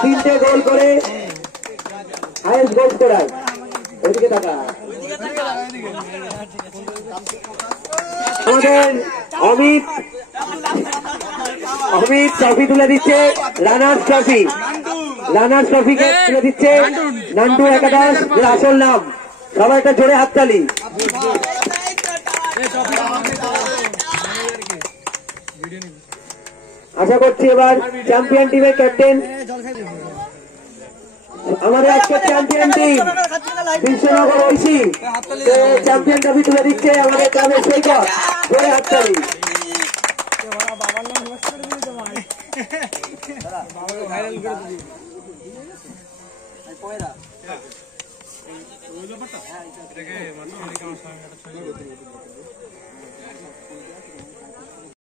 3টে গোল করে highest goal scorer. ওইদিকে তাকা। আমাদের অমিত ট্রফি তুলে দিচ্ছে, রানার্স ট্রফিকে তুলে দিচ্ছে নান্টু একাদশ, এর আসল নাম। সবাই একটা জোরে হাততালি। আশা করছি এবার চ্যাম্পিয়ন টিমের ক্যাপ্টেন, আমাদের আজকে champion team Biswanagar Oishi champion trophy তুলে দিচ্ছে আমাদের গ্রামের সৈকত। জোরে হাততালি।